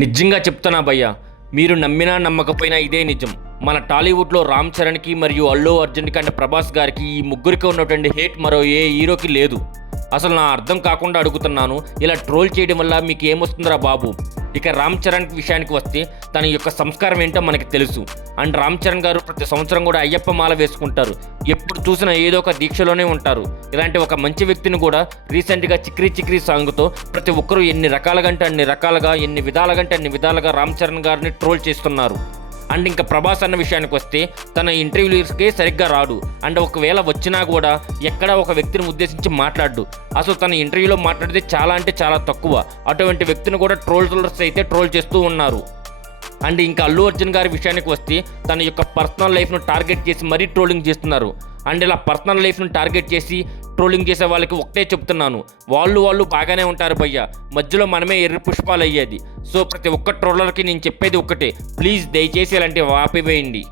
నిజంగా చెప్తున్నా భయ్యా, మీరు నమ్మినా నమ్మకపోయినా ఇదే నిజం. మన టాలీవుడ్లో రామ్ చరణ్కి మరియు అల్లు అర్జున్కి అంటే ప్రభాస్ గారికి ఈ ముగ్గురికి ఉన్నటువంటి హేట్ మరో ఏ హీరోకి లేదు. అసలు నా అర్థం కాకుండా అడుగుతున్నాను, ఇలా ట్రోల్ చేయడం వల్ల మీకు ఏమొస్తుందిరా బాబు? ఇక రామ్ చరణ్ విషయానికి వస్తే తన యొక్క సంస్కారం ఏంటో మనకి తెలుసు. అండ్ రామ్ చరణ్ గారు ప్రతి సంవత్సరం కూడా అయ్యప్ప మాల వేసుకుంటారు. ఎప్పుడు చూసినా ఏదో ఒక దీక్షలోనే ఉంటారు. ఇలాంటి ఒక మంచి వ్యక్తిని కూడా రీసెంట్గా చిక్రీ చిక్రీ సాంగ్తో ప్రతి ఒక్కరూ ఎన్ని రకాలుగా అంటే అన్ని రకాలుగా, ఎన్ని విధాలుగా అంటే అన్ని విధాలుగా రామ్ చరణ్ గారిని ట్రోల్ చేస్తున్నారు. అండ్ ఇంకా ప్రభాస్ అన్న విషయానికి వస్తే తన ఇంటర్వ్యూస్కే సరిగ్గా రాడు. అండ్ ఒకవేళ వచ్చినా కూడా ఎక్కడా ఒక వ్యక్తిని ఉద్దేశించి మాట్లాడు. అసలు తన ఇంటర్వ్యూలో మాట్లాడితే చాలా అంటే చాలా తక్కువ. అటువంటి వ్యక్తిని కూడా ట్రోలర్స్ అయితే ట్రోల్ చేస్తూ ఉన్నారు. అండ్ ఇంకా అల్లు అర్జున్ గారి విషయానికి వస్తే తన యొక్క పర్సనల్ లైఫ్ను టార్గెట్ చేసి మరీ ట్రోలింగ్ చేస్తున్నారు. అండ్ ఇలా పర్సనల్ లైఫ్ను టార్గెట్ చేసి ట్రోలింగ్ చేసే వాళ్ళకి ఒకటే చెప్తున్నాను, వాళ్ళు బాగానే ఉంటారు భయ్యా, మధ్యలో మనమే ఎర్రి పుష్పాలు అయ్యేది. సో ప్రతి ఒక్క ట్రోలర్కి నేను చెప్పేది ఒక్కటే, ప్లీజ్ దయచేసి ఇలాంటివి ఆపివేయండి.